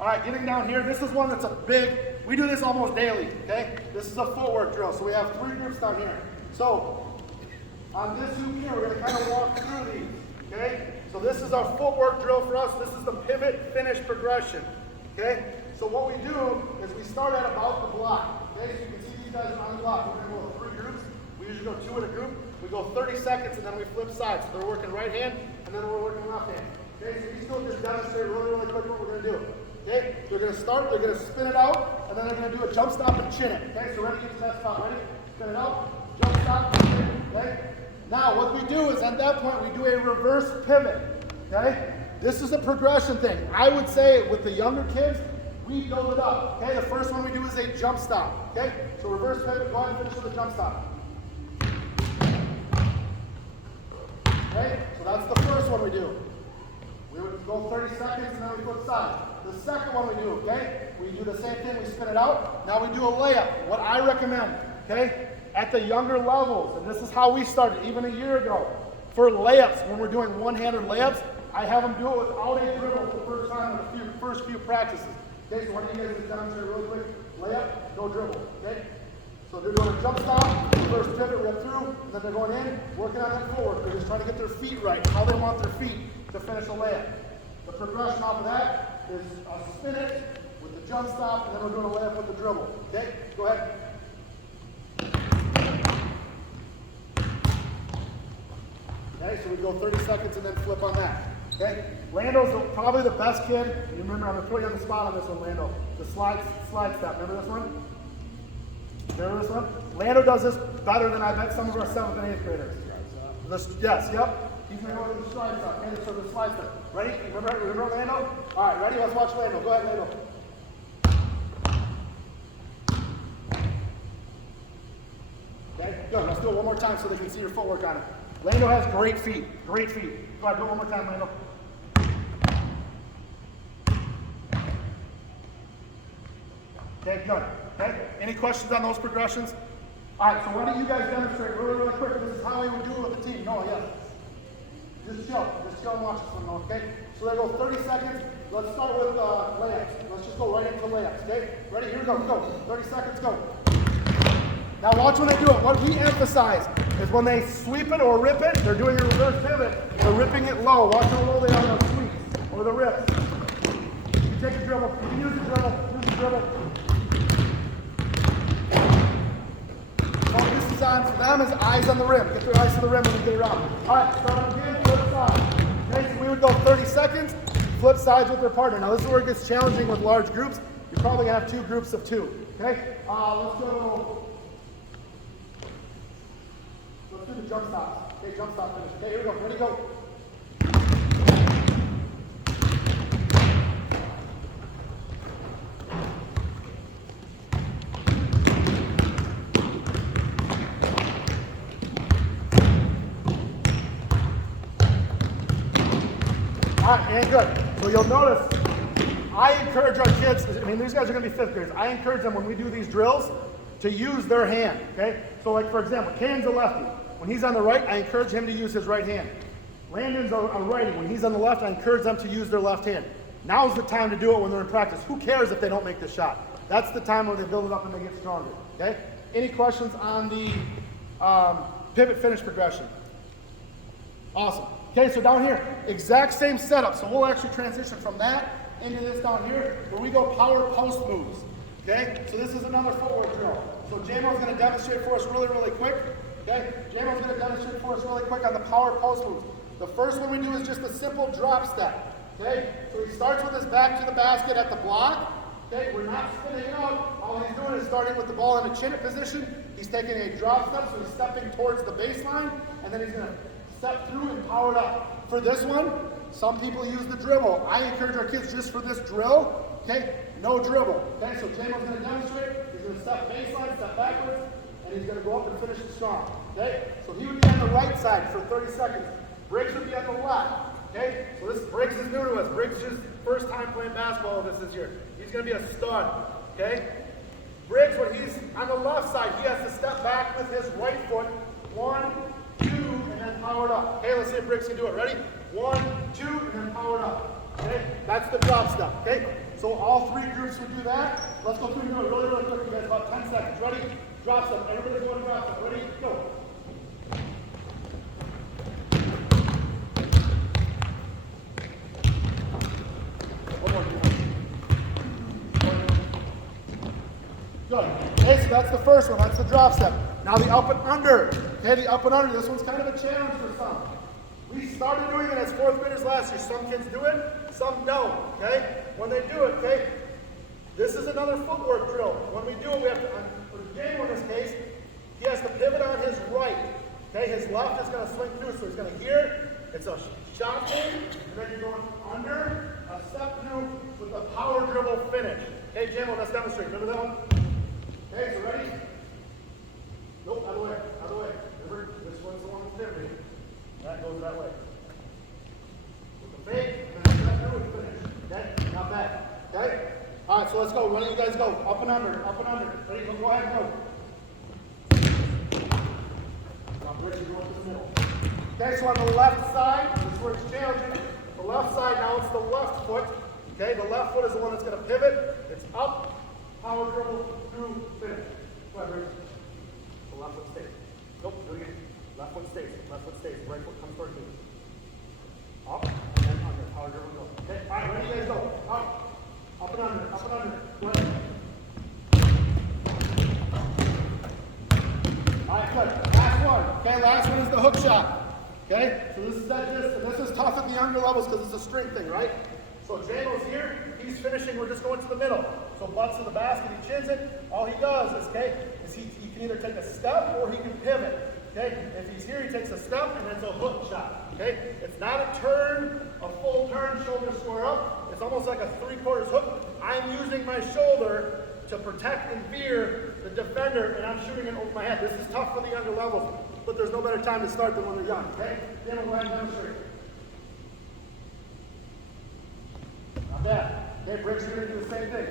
All right, getting down here, this is one that's a big, we do this almost daily, okay? This is a footwork drill, so we have 3 groups down here. So, on this hoop here, we're gonna kind of walk through these, okay? So this is our footwork drill for us. This is the pivot finish progression, okay? So what we do is we start at about the block, okay? So you can see these guys are on the block. We're gonna go 3 groups. We usually go 2 in a group. We go 30 seconds and then we flip sides. So they're working right hand and then we're working left hand. Okay, so these still just demonstrate really, really quick what we're gonna do. Okay, they're gonna start, they're gonna spin it out, and then they're gonna do a jump stop and chin it. Okay, so ready, get to that spot, ready? Spin it out, jump stop, and chin it, okay? Now what we do is at that point we do a reverse pivot, okay? This is a progression thing. I would say with the younger kids, we build it up, okay? The first one we do is a jump stop, okay? So reverse pivot, go ahead and finish with a jump stop. Okay, so that's the first one we do. We would go 30 seconds and then we flip sides. The second one we do, okay? We do the same thing, we spin it out. Now we do a layup. What I recommend, okay? At the younger levels, and this is how we started even a year ago. For layups, when we're doing one-handed layups, I have them do it without a dribble for the first time in the first few practices. Okay, so one of you guys can demonstrate really quick. Layup, no dribble, okay? So they're doing a jump stop, reverse pivot, rip through, and then they're going in, working on that forward. They're just trying to get their feet right, how they want their feet to finish a layup. The progression off of that is a spin it with the jump stop, and then we're doing a layup with the dribble. Okay, go ahead. Okay, so we go 30 seconds and then flip on that. Okay, Lando's probably the best kid. You remember, I'm going to put you on the spot on this one, Lando. The slide step, remember this one? Remember this one? Lando does this better than I bet some of our 7th and 8th graders. Yes, yep. He's going to go to the slide step. Okay, so the slide step. Ready? Remember Lando? All right, ready? Let's watch Lando. Go ahead, Lando. Okay, good. Let's do it one more time so they can see your footwork on it. Lando has great feet. Great feet. Go ahead, do it one more time, Lando. Okay, good. Okay, any questions on those progressions? All right, so why don't you guys demonstrate really, really quick? This is how we would do it with the team. No, yes. Just chill and watch this one, okay? So they go 30 seconds. Let's start with layups. Let's just go right into layups, okay? Ready? Here we go. Go. 30 seconds, go. Now watch when they do it. What we emphasize is when they sweep it or rip it, they're doing a reverse pivot. They're ripping it low. Watch how low they are on the sweeps or the rips. You take a dribble. You can use the dribble. Use the dribble. Focus is on for them is eyes on the rim. Get their eyes to the rim when we get around. All right, start again, flip side. Okay, so we would go 30 seconds, flip sides with their partner. Now this is where it gets challenging with large groups. You're probably gonna have 2 groups of 2. Okay, let's go. Let's do the jump stop. Okay, jump stop finish. Okay, here we go. Ready, go. All right, and good. So you'll notice, I encourage our kids, I mean, these guys are gonna be 5th graders. I encourage them when we do these drills to use their hand, okay? So like, for example, Ken's a lefty. When he's on the right, I encourage him to use his right hand. Landon's a righty. When he's on the left, I encourage them to use their left hand. Now's the time to do it when they're in practice. Who cares if they don't make the shot? That's the time where they build it up and they get stronger, okay? Any questions on the pivot finish progression? Awesome. Okay, so down here, exact same setup. So we'll actually transition from that into this down here where we go power post moves. Okay, so this is another footwork drill. So J-Mo's going to demonstrate for us really, really quick. Okay, J-Mo's going to demonstrate for us really quick on the power post moves. The first one we do is just a simple drop step. Okay, so he starts with his back to the basket at the block. Okay, we're not spinning out. All he's doing is starting with the ball in a chin-up position. He's taking a drop step, so he's stepping towards the baseline, and then he's going to step through and power it up. For this one, some people use the dribble. I encourage our kids just for this drill, okay, no dribble. Okay, so J-Mo's going to demonstrate. He's going to step baseline, step backwards, and he's going to go up and finish it strong. Okay, so he would be on the right side for 30 seconds. Briggs would be on the left. Okay, so this Briggs is new to us. Briggs is first time playing basketball with us this year. He's going to be a stud. Okay, Briggs, when he's on the left side, he has to step back with his right foot. 1, 2, and then power it up. Okay, let's see if Briggs can do it. Ready? 1, 2, and then power it up. Okay, that's the drop step. Okay, So all three groups would do that. Let's go through and do it really, really quick, you guys. About 10 seconds. Ready? Drop them. Everybody go and drop them. Ready? Go. One more. Good. Okay, so that's the first one. That's the drop step. Now the up and under. Okay, the up and under. This one's kind of a challenge for some. We started doing it as fourth graders last year. Some kids do it, some don't. Okay? When they do it, okay, this is another footwork drill. When we do it, we have to, for Daniel in this case, he has to pivot on his right. Okay, his left is going to swing through, so he's going to hear. It's a shot thing, and then you're going under, a step through with a power dribble finish. Okay, Daniel, let's demonstrate. Remember that one? Okay, so ready? Nope, out of the way, out of the way. Remember, this one's the one that's different. That goes that way. With the fake, and then step through and finish. Okay, not bad. Okay? All right, so let's go. Why don't you guys go? Up and under, up and under. Ready? Go ahead and go. Bridge, you're going to the middle. Okay, so on the left side, this is where it's challenging. The left side, now it's the left foot. Okay, the left foot is the one that's going to pivot. It's up, power dribble, through, finish. Go ahead, Bridge. The left foot stays. Nope, do it again. Left foot stays. Left foot stays. Right foot comes towards you. Up, and then under. Power dribble, go. Okay, all right, ready, you guys go. Up. Up and under. Up and under. Go ahead. All right, good. Last one. Okay, last one is the hook shot. Okay, so this is that distance. This is tough at the younger levels because it's a strength thing, right? So Jamo's here. He's finishing. We're just going to the middle. So butts to the basket. He chins it. All he does is, okay, is he can either take a step or he can pivot. Okay, if he's here, he takes a step and it's a hook shot. Okay, it's not a turn, a full turn, shoulder square up. It's almost like a 3/4 hook. I'm using my shoulder to protect and veer the defender, and I'm shooting it over my head. This is tough for the younger levels, but there's no better time to start than when they're young. Okay, then we'll go ahead and demonstrate. Not bad. Okay, Briggs, you're going to do the same thing.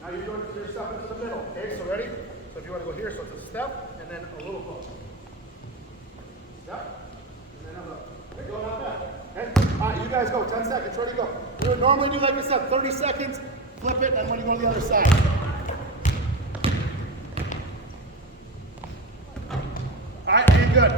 Now you're going to your step into the middle. Okay, so ready? So if you want to go here, so it's a step and then a little hook. Step, and then a hook. There you go, not bad. Okay? All right, you guys go. 10 seconds. Ready, go. We would normally do like this step, 30 seconds, flip it, and when you go to the other side. All right, and good.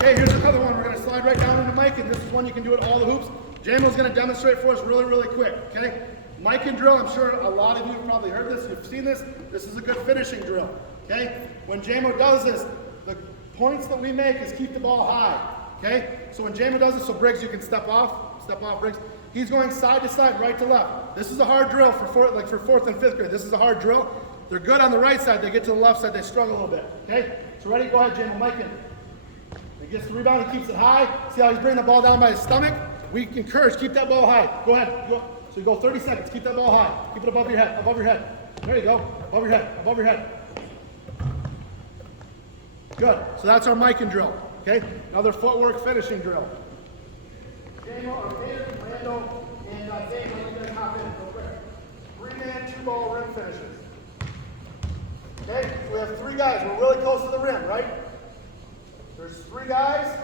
Okay, here's another one. We're going to slide right down into Miken. This is one you can do at all the hoops. Jamo's going to demonstrate for us really, really quick. Okay? Miken drill, I'm sure a lot of you have probably heard this. You've seen this. This is a good finishing drill. Okay? When Jamo does this, the points that we make is keep the ball high. Okay? So when Jamo does this, so Briggs, you can step off, Briggs. He's going side to side, right to left. This is a hard drill for fourth and fifth grade. This is a hard drill. They're good on the right side. They get to the left side, they struggle a little bit. Okay? So ready? Go ahead, Jamo. Miken. He gets the rebound, he keeps it high. See how he's bringing the ball down by his stomach? We encourage, keep that ball high. Go ahead. Go. So you go 30 seconds. Keep that ball high. Keep it above your head. Above your head. There you go. Above your head. Above your head. Good. So that's our Miken drill. Okay? Another footwork finishing drill. Jamo, Lando, and Dave, you guys hop in real quick. 3-man, 2-ball rim finishes. Okay? So we have 3 guys. We're really close to the rim, right? There's 3 guys,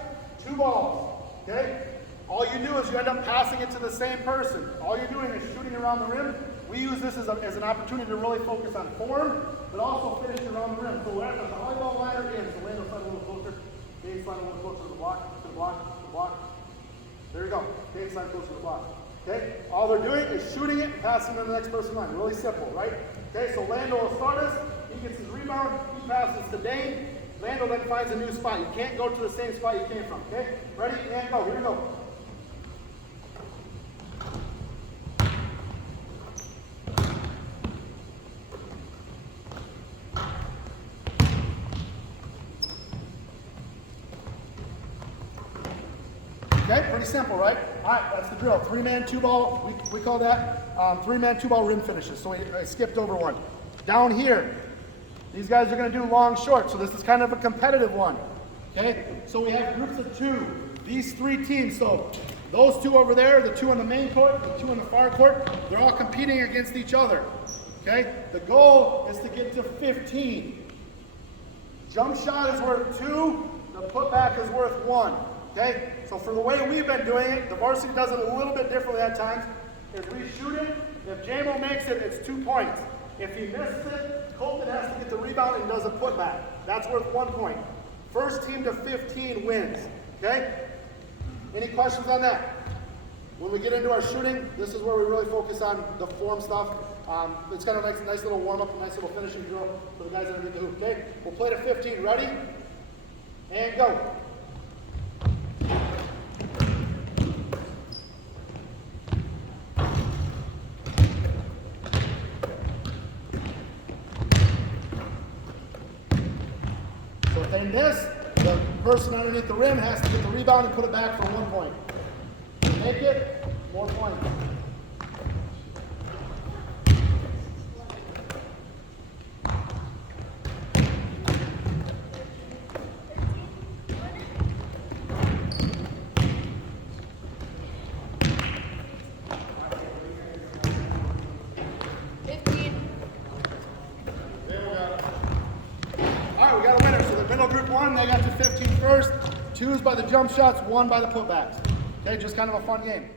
2 balls. Okay? All you do is you end up passing it to the same person. All you're doing is shooting around the rim. We use this as an opportunity to really focus on form, but also finish around the rim. So wherever the volleyball liner is, the Lando slide a little closer, Dave slide a little closer to the block, to the block, to the block. There you go. Dave slide closer to the block. Okay? All they're doing is shooting it and passing it to the next person's line. Really simple, right? Okay, so Lando will start us. He gets his rebound. He passes to Dane. Lando then finds a new spot. You can't go to the same spot you came from. Okay? Ready? And go. Here we go. Okay, pretty simple, right? All right, that's the drill. 3-man, 2-ball. We call that 3-man, 2-ball rim finishes. So I skipped over one. Down here, these guys are going to do long, short. So this is kind of a competitive one. Okay, so we have groups of 2. These 3 teams. So those 2 over there, the 2 on the main court, the 2 on the far court, they're all competing against each other. Okay, the goal is to get to 15. Jump shot is worth 2. The putback is worth 1. Okay, so for the way we've been doing it, the varsity does it a little bit differently at times. Is we shoot it, If JMO makes it, it's 2 points. If he misses it, Colton has to get the rebound and does a putback. That's worth 1 point. First team to 15 wins, okay? Any questions on that? When we get into our shooting, this is where we really focus on the form stuff. It's kind of a nice little warm-up, a nice little finishing drill for the guys that are getting the hoop, okay? We'll play to 15. Ready? And go. So if they miss, the person underneath the rim has to get the rebound and put it back for 1 point. Make it, more points. All right, we got a winner. So the middle group won. They got to 15 first. 2s by the jump shots, 1 by the putbacks. Okay, just kind of a fun game.